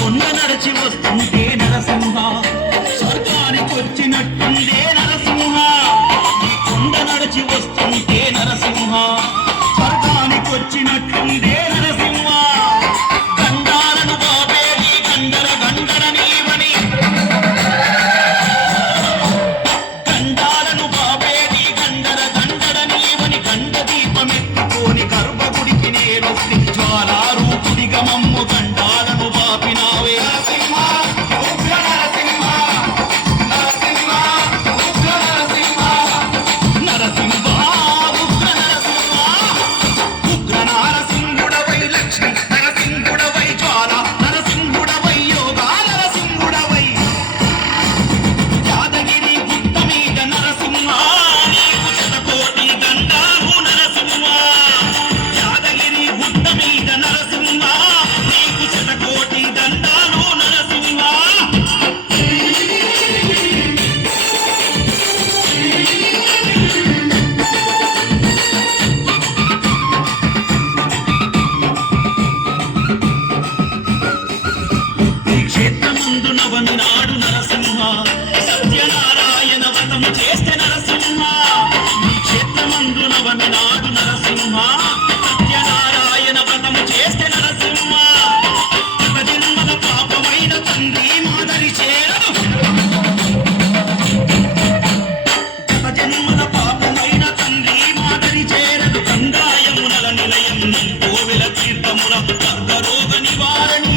కొండ నడిచి వస్తుంటే నరసింహ. స్వర్గానికి వచ్చినట్టుందే నరసింహ. ఈ కొండ వస్తుంటే నరసింహ. స్వర్గానికి వచ్చినట్టుందే నరసింహ. సింధునవమి నాడు నరసింహ సత్యనారాయణ వ్రతము చేస్తే నరసింహ. గత జన్మల పాపమైన తండ్రి మాదరి చేరదు. గత జన్మల పాపమైన తండ్రి మాదరి చేరదు. కందాయమునల నిలయం కోవిల తీర్థముల రోగ నివారణ.